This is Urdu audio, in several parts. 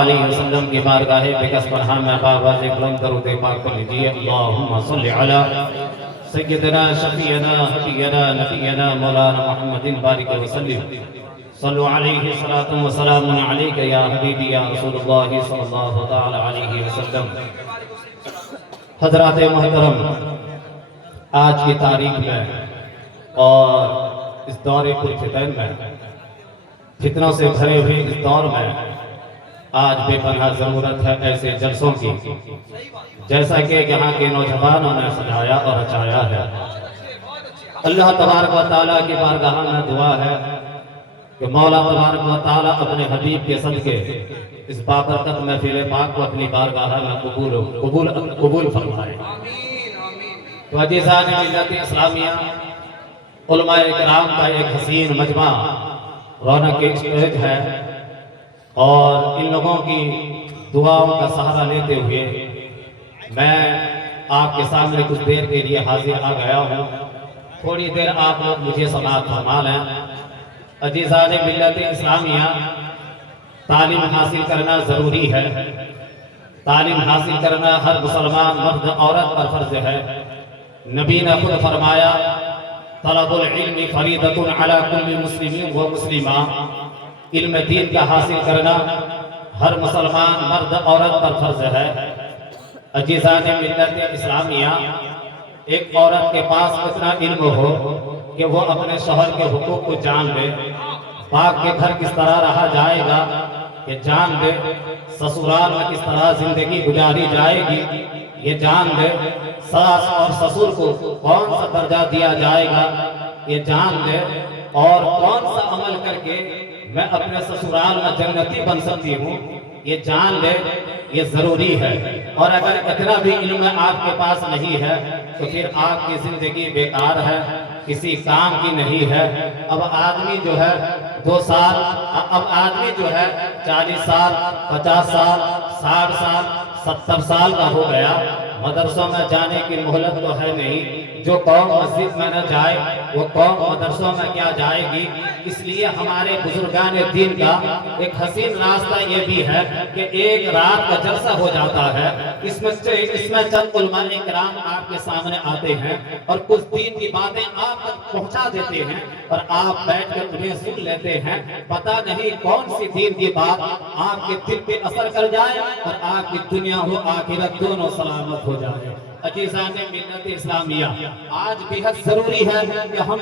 علیہ وسلم کی بارگاہ بکس پر ہم آواز بلند درود پاک پر لیجیے اللہم صلی علی سیدنا شفیعنا حبیبنا نبینا مولانا محمد بارک وسلم صلو علیہ الصلاۃ والسلام علیک یا حبیبی یا رسول اللہ صلی اللہ تعالی علیہ وسلم۔ حضرات محترم، آج کی تاریخ میں اور اس دور پرفتن میں، فتنوں سے بھرے ہوئے اس دور میں آج بے پناہ ضرورت ہے ایسے جلسوں کی، جیسا کہ یہاں کے نوجوانوں نے سجایا اور رچایا ہے۔ اللہ تبارک و تعالیٰ کی بارگاہ میں دعا ہے کہ مولا تبارک و تعالیٰ اپنے حبیب کے صدقے اس بابرکت محفل پاک کو اپنی بارگاہ میں قبول فرمائے۔ تو عزیزان ملت اسلامیہ، علماء کرام کا ایک حسین مجمع رونق کے اسٹیج ہے، اور ان لوگوں کی دعاؤں کا سہارا لیتے ہوئے میں آپ کے سامنے کچھ دیر کے لیے حاضر آ گیا ہوں۔ تھوڑی دیر آپ لوگ مجھے سماعت فرما لیں۔ عزیزان ملت اسلامیہ، تعلیم حاصل کرنا ضروری ہے۔ تعلیم حاصل کرنا ہر مسلمان مرد عورت پر فرض ہے۔ نبی نے خود فرمایا طلب العلم فریضۃ علی کل مسلم و مسلمہ، علم دین کا حاصل کرنا ہر مسلمان مرد عورت پر فرض ہے۔ عزیزان ملت اسلامیہ، ایک عورت کے پاس اتنا علم ہو کہ وہ اپنے شوہر کے حقوق کو جان لے، پاک کے گھر کس طرح رہا جائے گا یہ جان لے، سسرال میں کس طرح زندگی گزاری جائے گی یہ جان لے، ساس اور سسر کو کون سا درجہ دیا جائے گا یہ جان لے، اور کون سا عمل کر کے میں اپنے سسرال میں جنتی بن سکتی ہوں یہ جان لے، یہ ضروری ہے۔ اور اگر اتنا بھی علم آپ کے پاس نہیں ہے تو پھر آپ کی زندگی بیکار ہے، کسی کام کی نہیں ہے۔ اب آدمی جو ہے 2 سال، اب آدمی جو ہے 40 سال، 50 سال، 60 سال، 70 سال کا ہو گیا، مدرسوں میں جانے کی مہلت تو ہے نہیں۔ جو قوم مسجد میں نہ جائے وہ قوم مدرسوں میں کیا جائے گی؟ اس لیے ہمارے بزرگان دین کا ایک حسین راستہ یہ بھی ہے کہ ایک رات کا جلسہ ہو جاتا ہے، اس میں چند علماء کرام آپ کے سامنے آتے ہیں اور کچھ دین کی باتیں آپ تک پہنچا دیتے ہیں، اور آپ بیٹھ کر انہیں سن لیتے ہیں۔ پتہ نہیں کون سی دین کی بات آپ کے دل پہ اثر کر جائے اور آپ کی دنیا و آخرت دونوں سلامت ہو جائے۔ عزیزان ملت اسلامیہ، آج بہت ضروری ہے کہ ہم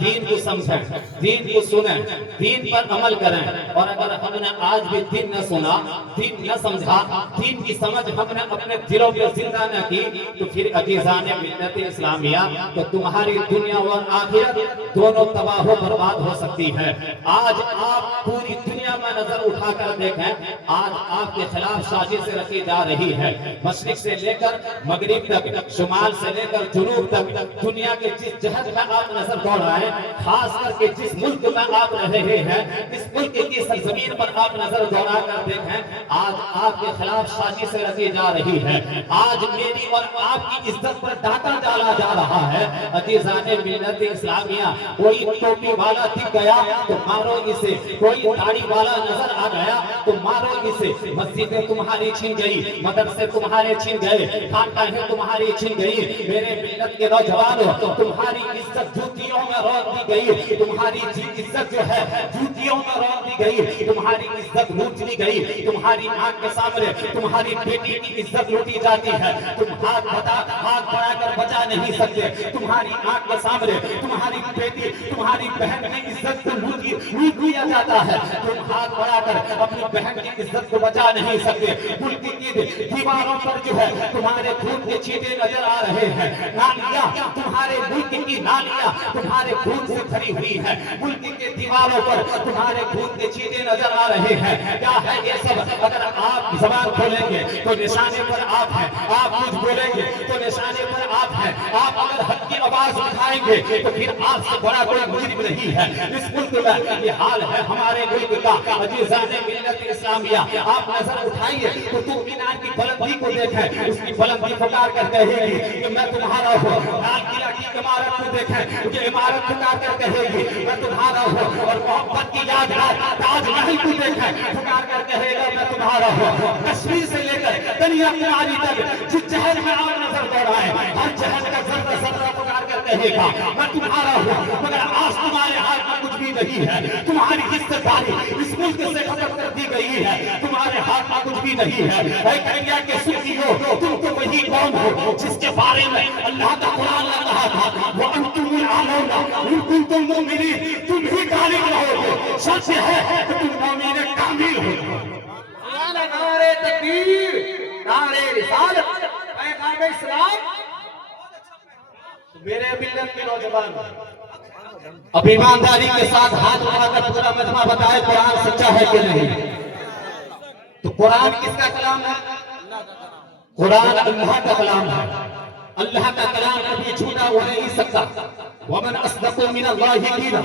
دین کو سمجھیں، دین کو سنیں، دین پر عمل کریں، اور اگر ہم نے آج بھی دین نہ سنا، دین نہ سمجھا، دین کی سمجھ ہم نے اپنے دلوں پہ زندہ نہ کی، تو پھر عزیزان ملت اسلامیہ تو تمہاری دنیا و آخرت دونوں تباہ و برباد ہو سکتی ہے۔ آج آپ پوری دنیا میں نظر اٹھا کر دیکھیں، آج آپ کے خلاف سازشیں رچی جا رہی ہے، مشرق سے لے کر مغرب تک، شمال سے لے کر جنوب تک، دنیا کے جس جہت میں آپ نظر دوڑائیں، خاص کر کے جس ملک میں آپ رہے ہیں، اس ملک کی سرزمین پر آپ نظر دوڑا کر دیکھیں، آج آپ کے خلاف سازشیں رچی جا رہی ہے۔ آج میری اور آپ کی عزت پر ڈاکہ ڈالا جا رہا ہے۔ عزیزان ملت اسلامیہ، کوئی ٹوپی والا دکھ گیا تو مارو اسے، کوئی داڑھی والا نظر آ گیا تو مارو اسے۔ مسجدیں تمہاری چھن گئی، مدرسے تمہارے چھن گئے، خانقاہیں تمہاری چھن گئی۔ میرے ملت کے نوجوانوں، تمہاری عزت جوتیوں میں رون دی گئی، تمہاری عزت جو ہے جوتیوں میں رون دی گئی، تمہاری عزت لوٹ لی گئی، تمہاری آنکھ کے سامنے تمہاری بیٹی کی عزت لوٹی جاتی ہے۔ تم ہاتھ بڑھا کر بچا نہیں سکتے، تمہاری آنکھ کے سامنے تمہاری بیٹی، تمہاری بہن کی عزت کو لوٹ لیا جاتا ہے۔ تم ہاتھ بڑھا کر اپنی بہن کی عزت کو بچا نہیں سکتے۔ ملک کی دیواروں پر جو ہے تمہارے خون کے چھینٹے نظر آ رہے ہیں، نالیاں تمہارے ملک کی نالیاں تمہارے خون سے بھری ہوئی ہے، ملک کے دیواروں پر تمہارے خون کے چھینٹے نظر آ رہے ہیں۔ کیا ہے یہ سب؟ اگر آپ زبان کھولیں گے تو نشانے پر آپ ہیں، آپ کچھ بولیں گے تو نشانے پر آپ ہیں، آپ اگر حق کی آواز اٹھائیں گے تو پھر آپ سے بڑا کوئی مجرم نہیں ہے۔ اس ملک میں یہ حال ہے ہمارے ملک کا۔ عزیزان ملت اسلامیہ، آپ نظر اٹھائیے تو تم مینار کی بلندی کو دیکھیں، اس کی بلندی پکار کر کہے گی کہ میں تمہارا ہوں۔ لال قلعہ کی عمارت کو دیکھیں، یہ عمارت پکار کر کہے گی میں تمہارا ہوں۔ اور محبت کی یادگار تاج محل کو دیکھیں، پکار کر کہے گا میں تمہارا رہا ہوں کشمیر سے لے کر کنیا کماری تک جس شہر میں آپ نظر دوڑائے ہر شہر کا ذرہ ذرہ پکار کر کہے گا میں تمہارا ہوں، مگر آج تمہارے ہاتھ میں کچھ بھی نہیں ہے، تمہاری حصہ داری اس ملک سے ختم کر دی گئی ہے، تمہارے ہاتھ میں کچھ بھی نہیں ہے۔ اے کنیا کے سنیو، تم تو وہی قوم ہو جس کے بارے میں اللہ کا قرآن نے کہا تھا وَأَنْتُمُ الْأَعْلَوْنَ إِن كُنتُم مُؤْمِنِينَ، تم ہی غالب رہو گے، سچ ہے کہ تم مومن کامل ہو۔ نعرے تکبیر، نعرے رسالت، پیغام اسلام۔ میرے ملت کے نوجوان اب ایمانداری کے ساتھ ہاتھ اٹھا کر پورا مجمع بتائے قرآن سچا ہے کہ نہیں؟ تو قرآن کس کا کلام ہے؟ قرآن اللہ کا کلام ہے، اللہ کا کلام کبھی جھوٹا ہو نہیں سکتا۔ وَمَنْ أَصْدَقُ مِنَ اللَّهِ قِيلًا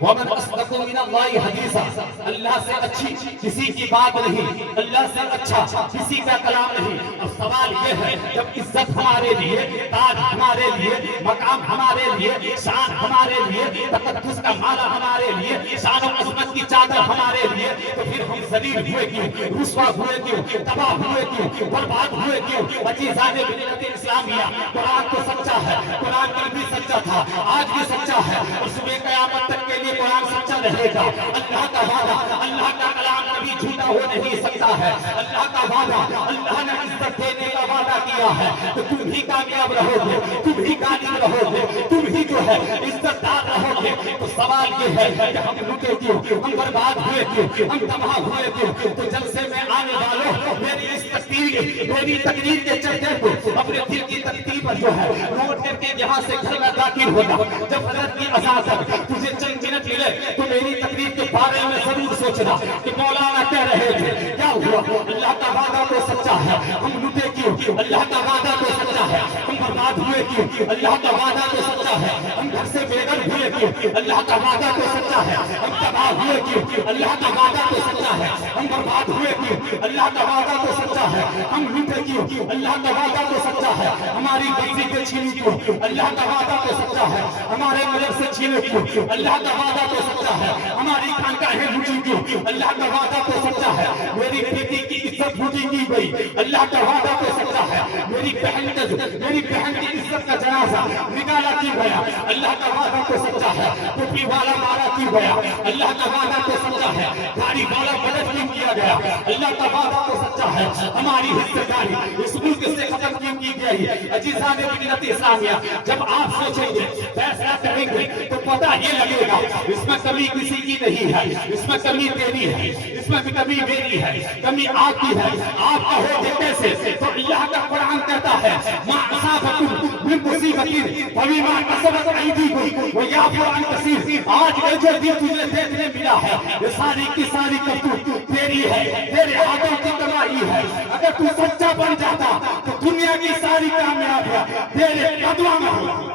وَمَنْ أَصْدَقُ مِنَ اللَّهِ حَدِيثًا، اللہ سے اچھی کسی کی بات نہیں، اللہ سے اچھا کسی کا کلام نہیں۔ اب سوال یہ ہے جب عزت ہمارے لیے، تاج ہمارے لیے، مقام ہمارے لیے، شان ہمارے لیے، تقدس کا مالا ہمارے لیے، شان و عظمت کی چادر ہمارے لیے، تو پھر ہم ذلیل ہوئے کیوں، رسوا ہوئے کیوں، تباہ ہوئے کیوں، برباد ہوئے کیوں؟ عزیزان ملت اسلامیہ، قرآن تو سچا ہے، قرآن کل بھی سچا تھا، آج بھی سچا ہے، اور صبح قیامت تک کے لیے قرآن سچا رہے گا۔ اللہ کا وعدہ، اللہ کا کلام کبھی جھوٹا ہو نہیں سکتا ہے، اللہ کا وعدہ، اللہ نے عزت دینے کا وعدہ کیا ہے تو تم ہی کامیاب رہو گے، تم ہی غالب رہو گے، تم ہی جو ہے عزت دار رہو گے۔ تو سوال یہ ہے کہ ہم لوٹے کیوں، ہم برباد ہوئے کیوں، ہم تباہ ہوئے کیوں؟ تو جلسے میں آنے والوں، میری اس تقریر کے چلتے کو اپنے دل کی تکلیف پر جو ہے نوٹ کر کے یہاں سے گھر میں داخل ہوگا۔ جب حضرت کی اذان تک تجھے چند منٹ ملے تو میری تقریر کے بارے میں ضرور سوچنا کہ مولانا کہہ رہے تھے کیا ہوا۔ اللہ کا وعدہ تو سچا ہے، ہم لوٹے کیوں؟ اللہ کا وعدہ تو سچا ہے، ہم برباد ہوئے کیوں؟ اللہ کا وعدہ تو سچا ہے، ہم گھر سے بے گھر ہوئے کیوں؟ اللہ کا وعدہ تو سچا ہے، ہم تباہ ہوئے کیوں؟ اللہ کا وعدہ تو سچا ہے، ہم برباد ہوئے کیوں؟ اللہ کا وعدہ تو سچا ہے، ہم لوٹے کیوں؟ اللہ کا وعدہ تو سچا ہے، ہماری بکری کے چھینی کیوں؟ اللہ کا وعدہ تو سچا ہے، ہمارے ملک سے چھینے کیوں؟ اللہ کا وعدہ تو سچا ہے، ہماری خانقاہیں لوٹی کیوں؟ اللہ کا وعدہ تو سچا ہے، میری بیٹی کی عزت لوٹی کی گئی، اللہ کا وعدہ تو سچا ہے، میری بہن کی عزت کا جنازہ نکالا کیوں گیا؟ اللہ کا وعدہ تو سچا ہے، ٹوپی والا مارا کیوں گیا؟ اللہ کا وعدہ تو سچا ہے، گاڑی والا بدل کیوں کیا گیا؟ اللہ کا وعدہ تو سچا ہے، ہماری حصہ داری اس ملک سے ختم کیوں کی گئی؟ عزیزان ملت اسلامیہ، جب آپ سوچیں گے، فیصلہ کریں گے تو پتہ یہ لگے گا اس میں کمی کسی کی نہیں ہے، اس میں کمی تیری ہے، اس میں کمی میری ہے، کمی آپ کی ہے۔ آپ کہو گے کیسے؟ تو اللہ کا قرآن کہتا ہے ما اصابکم من مصیبت فبما کسبت ایدیکم ویعفو عن کثیر۔ آج یہ جو دن تجھے دیکھنے ملا ہے یہ ساری کی ساری کرتوت تیری ہے، تیرے ہاتھوں کی کمائی ہے۔ اگر تو سچا بن جاتا تو دنیا کی ساری کامیابیاں تیرے قدموں میں ہوتی۔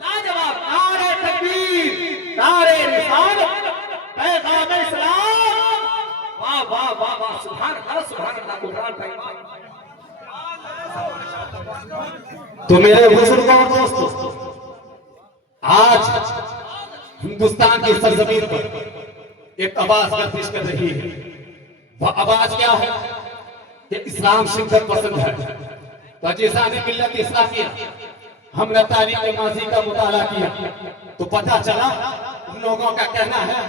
لاجواب، نعرے تکبیر، نعرے رسالت، پیغام اسلام۔ واہ واہ واہ واہ، سبحان اللہ سبحان اللہ، قرآن پیغام۔ تو میرے بزرگوں اور دوستوں، آج ہندوستان کی سرزمین پر ایک آواز گردش کر رہی ہے۔ وہ آواز کیا ہے کہ اسلام شدت پسند ہے۔ تو عزیزان ملت اسلامیہ، ہم نے تاریخ ماضی کا مطالعہ کیا تو پتہ چلا ان لوگوں کا کہنا ہے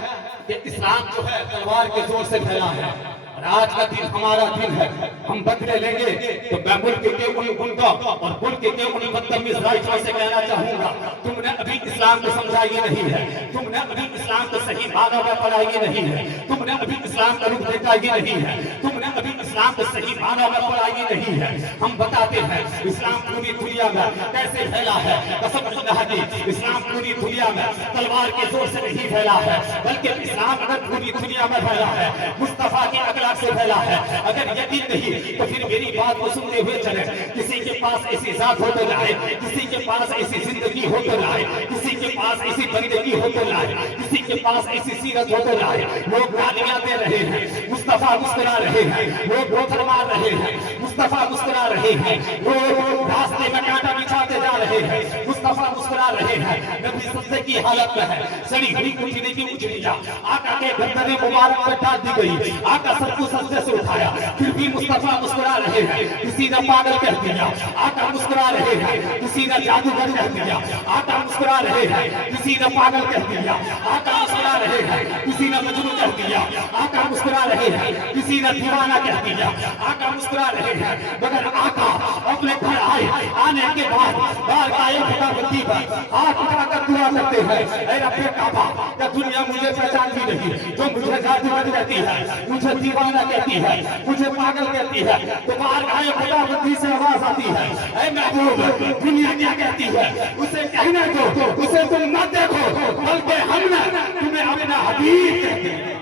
کہ اسلام جو ہے تلوار کے زور سے پھیلا ہے، اور آج کا دن ہمارا دن ہے، ہم بدلے لیں گے۔ تو میں ملک کے ان گنڈوں اور ملک کے ان بدتمیز رائٹروں سے کہنا چاہوں گا تم نے ابھی اسلام کو سمجھا ہی نہیں ہے، تم نے ابھی اسلام کو صحیح معنوں میں پڑھا ہی نہیں ہے، تم نے ابھی اسلام کا رخ دیکھا ہی نہیں ہے، تم نے ابھی اسلام کو صحیح معنوں میں پڑھا ہی نہیں ہے۔ ہم بتاتے ہیں اسلام پوری دنیا میں کیسے پھیلا ہے۔ قسم اللہ کی، اسلام پوری دنیا میں تلوار کے زور سے نہیں پھیلا ہے، بلکہ اسلام اگر پوری دنیا میں پھیلا ہے مصطفیٰ کی اخلاق سے پھیلا ہے۔ اگر یقین نہیں تو پھر میری بات کو سنتے ہوئے چلے۔ کسی کے پاس ایسی ذات ہو تو لائے، کسی کے پاس ایسی زندگی ہو تو لائے، کسی کے پاس ایسی بندگی ہو تو لائے، کسی کے پاس ایسی سیرت ہو تو لائے۔ لوگ گالیاں دے رہے ہیں، مصطفیٰ مسکرا رہے ہیں، لوگ پتھر مار رہے ہیں، مصطفیٰ مسکرا رہے ہیں، لوگ راستے میں کانٹا بچھاتے جا رہے ہیں, مصطفیٰ مسکرا رہے ہیں. نبی سجدے کی حالت میں ہے, سڑی ہوئی اٹھنے کی اچھلیاں آقا کے گردن مبارک پر ڈال دی گئی. آقا سب کو سجدے سے اٹھایا, پھر بھی مصطفیٰ مسکرا رہے ہیں. کسی نے پاگل کہہ دیا, آقا مسکرا رہے ہیں. کسی نے جادوگر کہہ دیا, آقا مسکرا رہے ہیں. کسی نے پاگل کہہ دیا, آقا مسکرا رہے ہیں. کسی نے مجنون کہہ دیا, آقا مسکرا رہے ہیں. کسی نے دیوانہ کہہ دیا, آقا مسکرا رہے ہیں. مگر آقا اپنے گھر آئے, آنے کے بعد بارگاہ خداوندی پر ہاتھ اٹھا کر دعا کرتے ہیں, اے رب کعبہ, کہ دنیا مجھے پہچانتی نہیں, جو مجھے جادوگر کہتی ہے, مجھے دیوانہ کہتی ہے, مجھے پاگل کہتی ہے, تو بارگاہ خداوندی سے آواز آتی ہے, اے محبوب, دنیا کیا کہتی ہے اسے کہنے دو, اسے تم نہ دیکھو, بلکہ ہم نے تمہیں اپنا حبیب کہتے ہیں.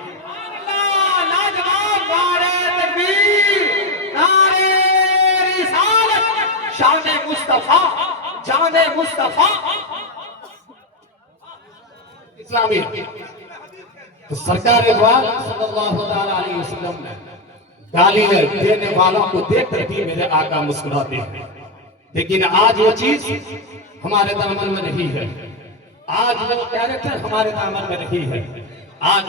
لاجواب نعرے تکبیر, نعرے رسالت, شان مصطفیٰ, جان مصطفیٰ. اسلامی تو سرکار دو عالم صلی اللہ تعالیٰ علیہ وسلم نے گالی دینے والوں کو دیکھ کر بھی میرے آقا مسکراتے ہیں. لیکن آج وہ چیز ہمارے دامن میں نہیں ہے, آج وہ کیریکٹر ہمارے دامن میں نہیں ہے. آج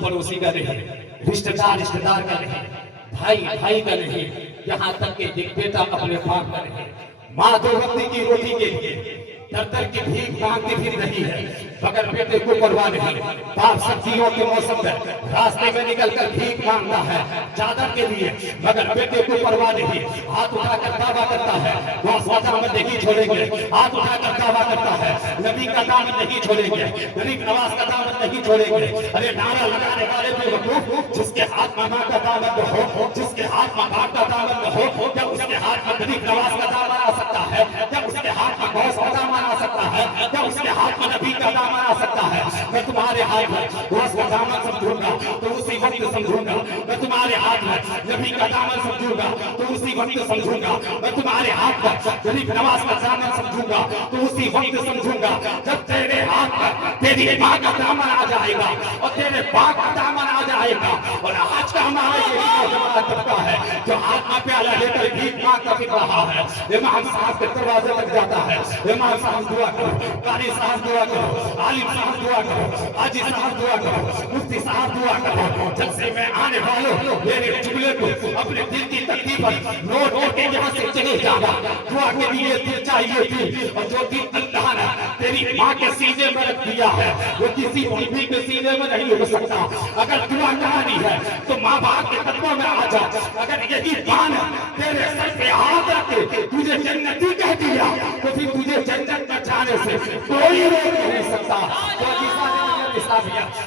پڑوسی کا نہیں, رشتہ دار کا نہیں, بھائی کا نہیں, یہاں تک کہ ایک بیٹا اپنے باپ کا نہیں. ماں دو وقت کی روٹی کے لیے در کی بھیک مانگتی پھر رہی ہے, مگر بیٹے کو پرواہ نہیں. باپ سبزیوں کے موسم میں راستے میں نکل کر بھیک مانگتا ہے چادر کے لیے, مگر بیٹے کو پرواہ نہیں. ہاتھ اٹھا کر دعویٰ کرتا ہے وہ اس دامن نہیں چھوڑیں گے, ہاتھ اٹھا کر دعویٰ کرتا ہے نبی کا دامن نہیں چھوڑیں گے, غریب نواز کا دامن نہیں چھوڑیں گے. ارے نعرہ لگانے والے بے وقوف, جس کے ہاتھ میں ماں کا دامن ہو, جس کے ہاتھ میں باپ کا دامن ہو, کیا اس کے ہاتھ میں غریب نواز کا دامن آ سکتا ہے؟ کیا اس کے ہاتھ میں غوث کا دامن آ سکتا ہے؟ کیا اس کے ہاتھ میں نبی کا دامن آ سکتا ہے؟ میں تمہارے ہاتھ میں غوث کا دامن سمجھوں گا تو اسی وقت سمجھوں گا. میں تمہارے ہاتھ میں نبی کا دامن سمجھوں گا تو اسی وقت سمجھوں گا. میں تمہارے ہاتھ میں غریب نواز کا دامن سمجھوں گا تو اسی وقت سمجھوں گا جب تیرے ہاتھ میں تیری ماں کا دامن آ جائے گا اور تیرے باپ کا دامن آ جائے گا. اور آج کا ہمارا یہی نوجوان طبقہ ہے جو ہاتھ میں پیالہ لے کر بھیک مانگ کر پھر رہا ہے. امام صاحب کے دروازے تک جاتا ہے, امام صاحب دعا کرو, قاری صاحب دعا کرو, عالم صاحب دعا کرو, حاجی صاحب دعا کرو, مفتی صاحب دعا کرو. جلسے میں آنے والوں میرے جملے کو اپنے دل کی تکلیف پر نوٹ کر کے یہاں سے چلے جانا. دعا کے لیے دل چاہیے تھی, اور جو دل اللہ نے تیری ماں کے سینے میں رکھ دیا ہے وہ کسی بیوی کے سینے میں نہیں ہو سکتا. اگر دعا کہانی ہے تو ماں باپ کے قدموں میں آ جا. اگر یہی بان تیرے سر پہ ہاتھ رکھ کے تجھے جنتی کہہ دیا تو پھر تجھے جنت میں جانے سے کوئی روک نہیں سکتا.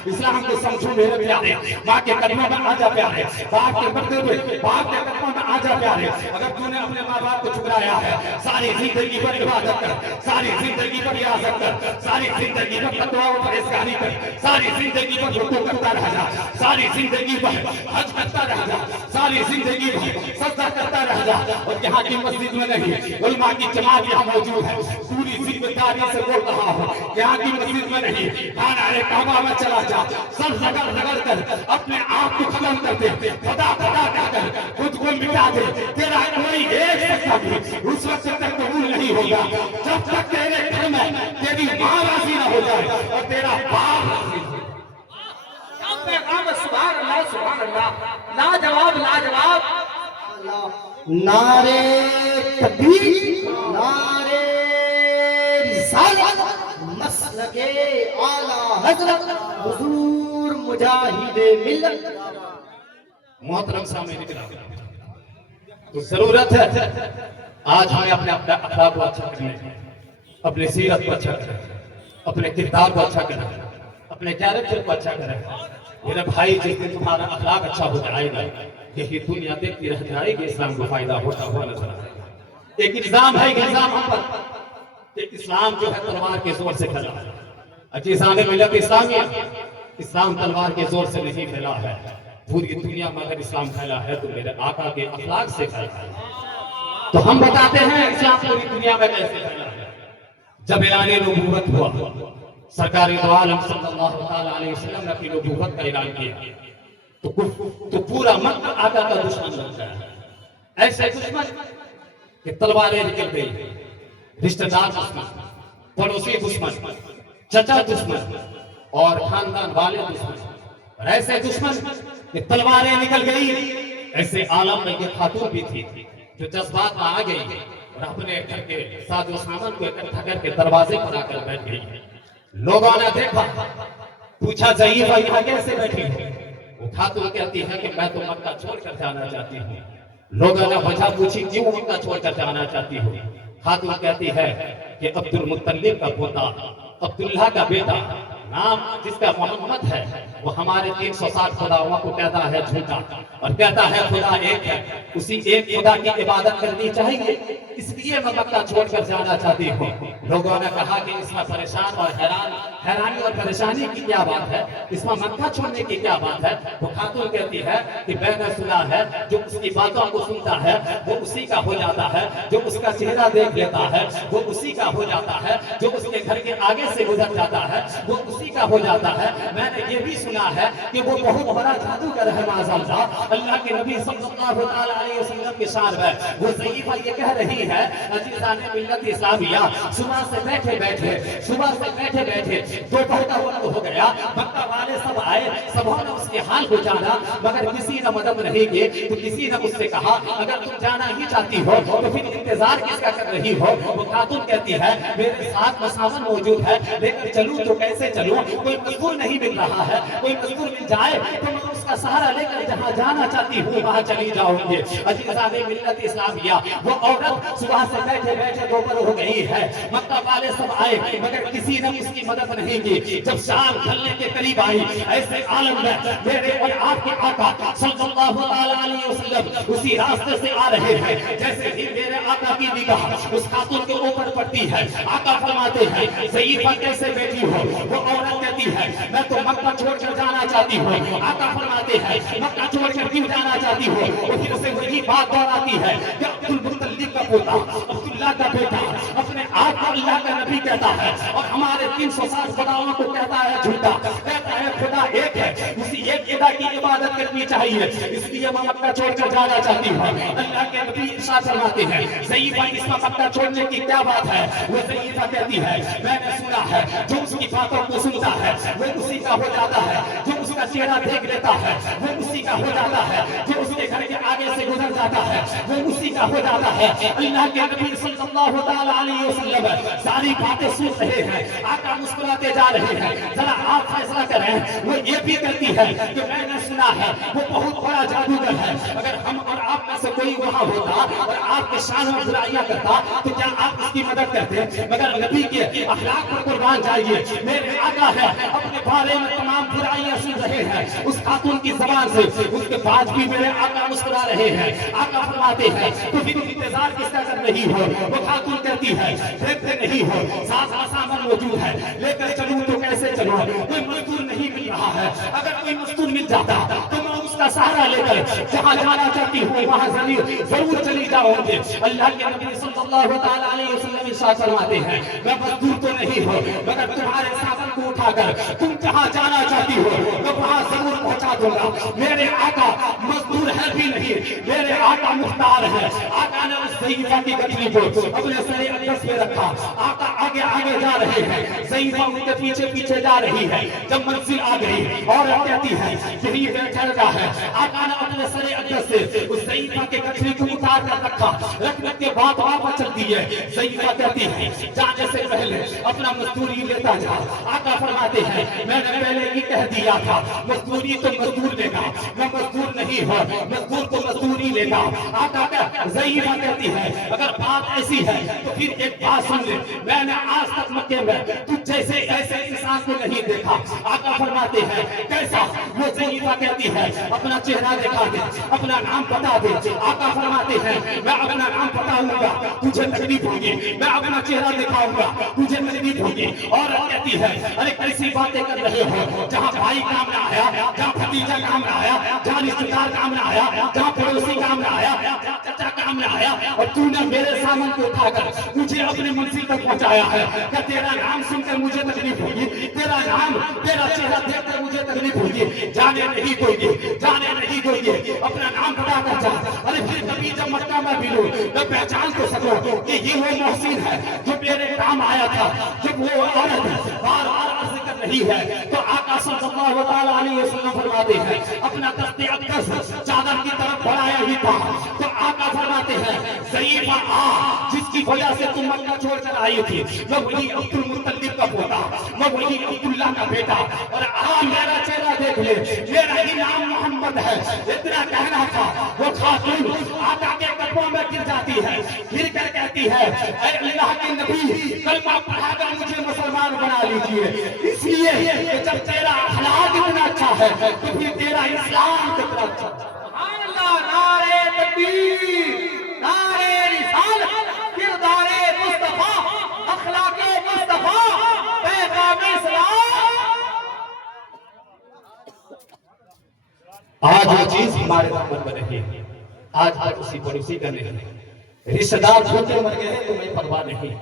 اسلام کو سمجھو میرے پیارے, ماں کے قدموں میں آ جا پیارے, باپ کے مرتبے باپ کے قدموں میں آ جا پیارے. اگر تو نے اپنے ماں باپ کو ٹھکرایا ہے, ساری زندگی پر عبادت کر, ساری زندگی پر ریاضت کر, ساری زندگی پر فتویٰ و پرہیزگاری کر, ساری زندگی پر رکوع کرتا رہ جا, ساری زندگی پر حج کرتا رہ جا, ساری زندگی پر سجدہ کرتا رہ جا. اور یہاں کی مسجد میں نہیں, علماء کی جماعت یہاں موجود ہے, پوری ذمہ داری سے بول رہا ہوں, یہاں کی مسجد میں نہیں, خانہ کعبہ میں چلا جا, سب رگڑ کر اپنے آپ کو ختم کر دے, خدا کہہ کر خود کو مٹا دے. تیرا کوئی ایک سجدہ بھی اس وقت تک قبول نہیں ہوگا جب تک تیرے گھر میں تیری ماں راضی نہ ہو جائے اور تیرا باپ راضی ہو. سبحان اللہ, سبحان اللہ, لاجواب, لاجواب. نعرے تکبیر, نعرے رسالت, مسلک اعلی حضرت حضور مجاہد ملت. محترم سامنے تو ضرورت ہے آج ہمیں اپنے اخلاق کو اچھا کرنے, اپنے سیرت کو اچھا کریں, اپنے کردار کو اچھا کریں, اپنے کیریکٹر کو اچھا کریں. میرے بھائی, جس دن تمہارا اخلاق اچھا ہو جائے گا یہی دنیا دیکھتی رہ جائے گی, اسلام کو فائدہ ہوتا ہوا نظر آئے گا. ایک الزام ہے, ایک الزام ہم پر کہ اسلام جو ہے تلوار کے زور سے پھیلا ہے. عزیزان ملت اسلامیہ, اسلام تلوار کے زور سے نہیں پھیلا ہے. پوری دنیا میں اگر اسلام پھیلا ہے تو میرے آقا کے اخلاق سے پھیلا ہے. تو ہم بتاتے ہیں اسلام پوری دنیا میں کیسے پھیلا ہے. جب اعلان نبوت ہوا, سرکار دو عالم صلی اللہ تعالیٰ علیہ وسلم نے اپنی نبوت کا اعلان کیا تو پورا مکہ آقا کا دشمن بن گیا. ایسے دشمن کہ تلواریں نکل گئی, رشتہ دار دشمن، پڑوسی دشمن، چچا دشمن اور خاندان والے دشمن، اور ایسے دشمن کہ تلواریں نکل گئی، ایسے عالم میں یہ خاتون بھی تھی جو جذبات میں آ گئی اور اپنے گھر کے ساز و سامان کو اکٹھا کر کے دروازے پر آ کر بیٹھ گئی۔ لوگوں نے دیکھا، پوچھا ضعیفہ یہاں کیسے بیٹھی ہے؟ وہ خاتون کہتی ہے کہ میں تو مکہ چھوڑ کر جانا چاہتی ہوں۔ لوگوں نے وجہ پوچھی کیوں مکہ چھوڑ کر جانا چاہتی ہوں؟ خاتون کہتی ہے کہ عبد المطلب کا پوتا، عبداللہ کا بیٹا، نام جس کا محمد ہے، وہ ہمارے 360 خداؤں کو کہتا ہے جھوٹا، اور کہتا ہے خدا ایک ہے، اسی ایک خدا کی عبادت کرنی چاہیے، اس لیے میں مکہ چھوڑ کر جانا چاہتی ہوں۔ لوگوں نے کہا کہ اس میں پریشان اور حیرانی اور پریشانی کی کیا بات ہے، اس میں مکہ چھوڑنے کی کیا بات ہے؟ وہ خاتون کہتی ہے کہ میں نے سنا ہے جو اس کی باتوں کو سنتا ہے وہ اسی کا ہو جاتا ہے، جو اس کا چہرہ دیکھ لیتا ہے وہ اسی کا ہو جاتا ہے، جو اس کے گھر کے آگے سے گزر جاتا ہے وہ اسی کا ہو جاتا ہے۔ میں نے یہ بھی سنا ہے کہ وہ بہت بڑا جادوگر ہے معاذ اللہ۔ اللہ کے نبی صلی اللہ علیہ وسلم کے شان میں وہ ضعیفہ یہ کہہ رہی ہے، عزیزان ملت اسلامیہ، صبح سے بیٹھے بیٹھے دوپہر کا وقت ہو گیا، مکہ والے سب آئے، سبوں نے اس کے حال کو جانا، مگر کسی نے مدد نہیں کی۔ تو کسی نے اس سے کہا اگر تم جانا ہی چاہتی ہو تو پھر انتظار کس کا کر رہی ہو؟ وہ خاتون کہتی ہے میرے ساتھ مساون موجود ہے، لیکن چلوں تو کیسے چلوں؟ کوئی مزدور نہیں مل رہا ہے، کوئی مزدور مل جائے تو میں اس کا سہارا لے کر جہاں جانا چاہتی ہوں وہاں چلی جاؤں گی۔ عزیزان ملت اسلامیہ، وہ عورت صبح سے بیٹھے دوپہر ہو گئی ہے، مکہ والے سب آئے مگر کسی نے اس کی مدد نہیں کی۔ جب شام ڈھلنے کے قریب آئی، ایسے عالم میں میرے اور آپ کے آقا صلی اللہ علیہ وسلم اسی راستے سے آ رہے ہیں، جیسے ہی میرے آقا کی نگاہ اس خاتون کے اوپر پڑتی ہے، آقا فرماتے ہیں ضعیفہ کیسے بیٹھی ہو؟ وہ عورت کہتی ہے میں تو مکہ چھوڑ کر جانا چاہتی ہوں۔ آقا فرماتے ہیں مکہ چھوڑ کر کیوں جانا چاہتی ہو؟ وہ پھر سے وہی بات دہراتی ہے کہ عبد المطلب کا پوتا، عبداللہ کا بیٹا، اپنے آپ کو اللہ کا نبی کہتا ہے اور ہمارے 360 خداؤں کو کہتا ہے جھوٹا، کہتا ہے خدا ایک ہے، اسی ایک خدا کی عبادت کرنی چاہیے، اس لیے میں مکہ چھوڑ کر جانا چاہتی ہوں۔ اللہ کے نبی ارشاد فرماتے ہیں ضعیفہ اس میں مکہ چھوڑنے کی کیا بات ہے؟ وہ ضعیفہ کہتی ہے میں نے سنا ہے جو اس کی باتوں کو سنتا ہے وہ اسی کا ہو جاتا ہے، جو اس کا چہرہ دیکھ لیتا ہے وہ اسی کا ہو جاتا ہے، جو اس کے گھر کے آگے سے گزر جاتا ہے وہ اسی کا ہو جاتا ہے۔ اللہ کے نبی صلی اللہ علیہ وسلم ساری باتیں سن رہے ہیں، آقا مسکراتے جا رہے ہیں، ذرا آپ فیصلہ کریں۔ وہ یہ بھی کہتی ہے کہ میں نے سنا ہے وہ بہت بڑا جادوگر ہے، اگر ہم اور آپ میں سے کوئی وہاں ہوتا اور آپ کے شان اور برائیاں کرتا تو کیا آپ اس کی مدد کرتے؟ مگر نبی کے اخلاق پر قربان جائیے، میرے آقا ہے اپنے بارے میں تمام برائیاں سن رہے ہیں اس خاتون کی زبان سے، اس کے بعد بھی میرے آقا مسکرا رہے ہیں۔ آقا فرماتے ہیں تو پھر انتظار کس کا کر رہی ہو؟ وہ خاتون کہتی ہے دیکھتے نہیں ہو ساتھ سامان موجود ہے، لے کر چلوں تو کیسے چلوں؟ کوئی مزدور نہیں مل رہا ہے، اگر کوئی مزدور مل جاتا تو میں اس کا سہارا لے کر جہاں جانا چاہتی ہوں وہاں ضرور چلی جاؤں گی۔ اللہ کے نبی صلی اللہ علیہ وسلم ارشاد فرماتے ہیں میں مزدور تو نہیں ہوں مگر تمہارے سامان کو اٹھا کر تم جہاں جانا چاہتی ہو میں وہاں ضرور پہنچا دوں گا۔ میرے آقا مزدور ہے بھی نہیں، میرے آقا مختار ہے۔ آقا نے اس ضعیفہ کی گٹھلی کو اپنے سر اقدس میں رکھا، آقا آگے آگے جا رہے ہیں، ضعیفہ ان کے پیچھے پیچھے جا رہی ہے۔ جب منزل آ گئی اور کہتی ہے یہی بیٹھا رہا ہے، آقا نے اپنے سر اقدس سے اس ضعیفہ کے گٹھلی کو اتار کر رکھا، رکھنے کے بعد واپس چلتی ہے۔ ضعیفہ کہتی ہے جانے سے پہلے اپنا مزدوری لیتا جا۔ آقا فرماتے ہیں میں نے پہلے ہی کہہ دیا تھا مزدوری تو مزدور لے گا، میں مزدور نہیں ہوں، مزدور کو مزدوری لے گا۔ آقا کا ضعیفہ کہتی ہے اگر بات ایسی ہے تو پھر ایک بات سن لے، میں نے آج تک مکے میں تجھ جیسے ایسے انسان کو نہیں دیکھا۔ آقا فرماتے ہیں کیسا؟ وہ ضعیفہ کہتی ہے اپنا چہرہ دکھا دے، اپنا نام بتا دے۔ آقا فرماتے ہیں میں اپنا نام بتاؤں گا تجھے تکلیف ہوگی، میں اپنا چہرہ دکھاؤں گا تجھے تکلیف ہوگی۔ اور کہتی ہے ارے کیسی باتیں کر رہے ہو، جہاں بھائی کام نہ آیا، جہاں بھتیجا کام نہ آیا، جہاں رشتہ دار کام نہ آیا، جہاں پڑوسی کام نہ آیا، جہاں چچا کام نہ آیا، اور تو نے میرے سامان کو اٹھا کر مجھے اپنے منزل تک پہنچایا ہے۔ کیا تیرا نام سن کر مجھے تکلیف ہوگی؟ تیرا نام تیرا چہرہ دیکھ کر مجھے تکلیف ہوگی؟ جانے نہیں دو گی، جانے نہیں دو گی، اپنا نام بتا کر جا۔ ارے پھر کبھی جب مکہ میں بھی لوں میں پہچان تو سکوں کہ یہ وہ محسن ہے جو میرے کام آیا تھا. جب وہ عورت بار بار عرض کر رہی ہے تو آقا صلی اللہ تعالیٰ علیہ وسلم فرماتے ہیں اپنا دست اقدس چادر کی طرف بڑھایا ہی تھا تو آقا فرماتے ہیں ضعیفہ جس کی وجہ سے تم مکہ چھوڑ کر آئی تھی میں وہی عبد المطلب کا پوتا میں وہی عبداللہ کا بیٹا اور میرا چہرہ دیکھ لے میرا ہی نام محمد ہے اتنا کہنا تھا. وہ خاتون آقا کے قدموں میں گر جاتی ہے گر کر کہتی ہے اے اللہ کے نبی کلمہ پڑھا کر مجھے مسلمان بنا لیجئے اس لیے کہ جب تیرا اخلاق اتنا اچھا ہے تو پھر تیرا اسلام کتنا اچھا ہے. سبحان اللہ. نعرہ تکبیر، نعرہ رسالت، کردار مصطفیٰ، اخلاق مصطفیٰ، پیغام اسلام. آج وہ چیز ہمارے دامن میں رہی ہے. آج ہر کسی پڑوسی کا نہیں ہے. رشتہ دار جھوٹے مر گئے تو میں پرواہ نہیں.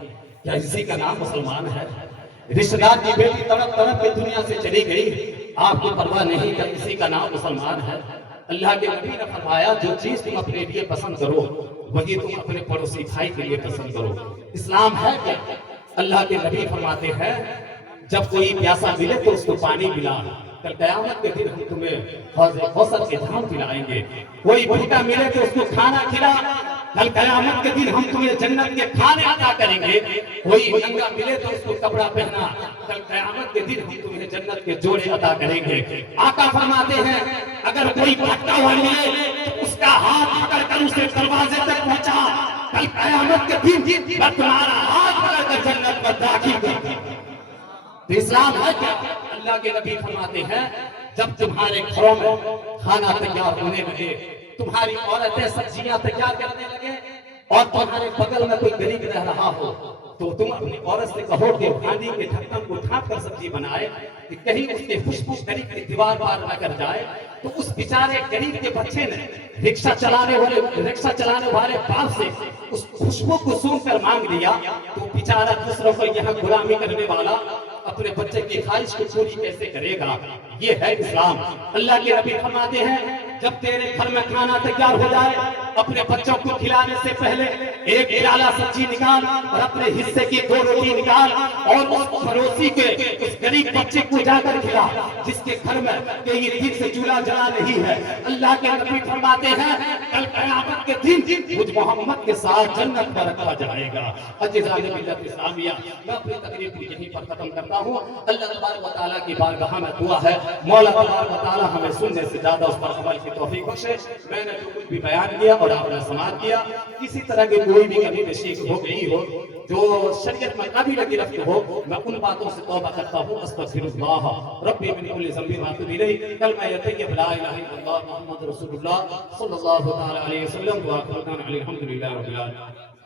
کیا اسی کا نام مسلمان ہے؟ رشتہ دار کی بیٹی تڑپ تڑپ کے دنیا سے چلی گئی آپ کو پرواہ نہیں کہ اسی کا نام مسلمان ہے؟ اللہ کے نبی نے فرمایا جو چیز تم اپنے لیے پسند کرو وہی تم اپنے پڑوسی بھائی کے لیے پسند کرو. اسلام ہے کیا؟ اللہ کے نبی فرماتے ہیں جب کوئی پیاسا ملے تو اس کو پانی پلا. کل قیامت کے دن ہم تمہیں حوصل کے دھام پلائیں گے. کوئی بھوکا ملے تو اس کو کھانا کھلا. کل قیامت کے دن ہم تمہیں جنت کے کھانے عطا کریں گے. کوئی ننگا ملے تو اس کو کپڑا پہنا. کل قیامت کے دن ہم تمہیں جنت کے جوڑے عطا کریں گے. آقا فرماتے ہیں اگر کوئی بھٹکا ہوا ملے تو اس کا ہاتھ پکڑ کر اسے دروازے تک پہنچا. کل قیامت کے دن میں تمہارا ہاتھ پکڑ کر جنت میں داخل کروں گا. تو اسلام ہے کیا؟ اللہ کے نبی فرماتے ہیں جب تمہارے گھروں میں کھانا تیار ہونے لگے تمہاری عورتیں سبزیاں تیار کرنے لگے اور تمہارے بغل میں کوئی غریب رہ رہا ہو تو تم اپنی عورت سے کہو کہ ہانڈی کے ڈھکن کو ڈھانپ کر سبزی بنائے کہ کہیں اس کے خوشبو غریب کی دیوار پار نہ کر جائے. تو اس بیچارے غریب کے بچے نے رکشہ چلانے والے باپ سے اس خوشبو کو سون کر مانگ لیا تو بیچارہ دوسروں کو یہاں غلامی کرنے والا اپنے بچے کی خواہش کو پوری کیسے کرے گا؟ یہ ہے اسلام. اللہ کے نبی فرماتے ہیں جب تیرے گھر میں کھانا تیار ہو جائے اپنے بچوں کو کھلانے سے پہلے ایک پیالہ سبزی نکال اور اپنے حصے کی 2 روٹی نکال اور اس پڑوسی کے اس غریب بچے کو جا کر کھلا جس کے گھر میں کہیں ٹھیک سے چولہا جلا نہیں ہے. اللہ کے نبی فرماتے ہیں کل قیامت کے دن مجھ محمد کے ساتھ جنت میں رکھا جائے گا. عزیزان ملت اسلامیہ میں اپنی تقریر کو یہیں پر ختم کرتا ہوں. اللہ تبارک و تعالیٰ کی بارگاہ میں دعا ہے مولا تبارک و تعالیٰ ہمیں سننے سے زیادہ اس پر عمل کی توفیق بخشے. میں نے جو کچھ بھی بیان کیا اور آپ نے سماعت کیا کسی طرح کی کوئی بھی کمی نشیک ہو گئی ہو جو شریعت میں قابل گرفت ہو میں ان باتوں سے توبہ کرتا ہوں. استغفر اللہ ربی من کل ذنب واتوب الیہ. کلمہ طیبہ لا الہ الا اللہ محمد رسول اللہ صلی اللہ علیہ وسلم. وآخر دعوانا الحمد للہ رب العالمین.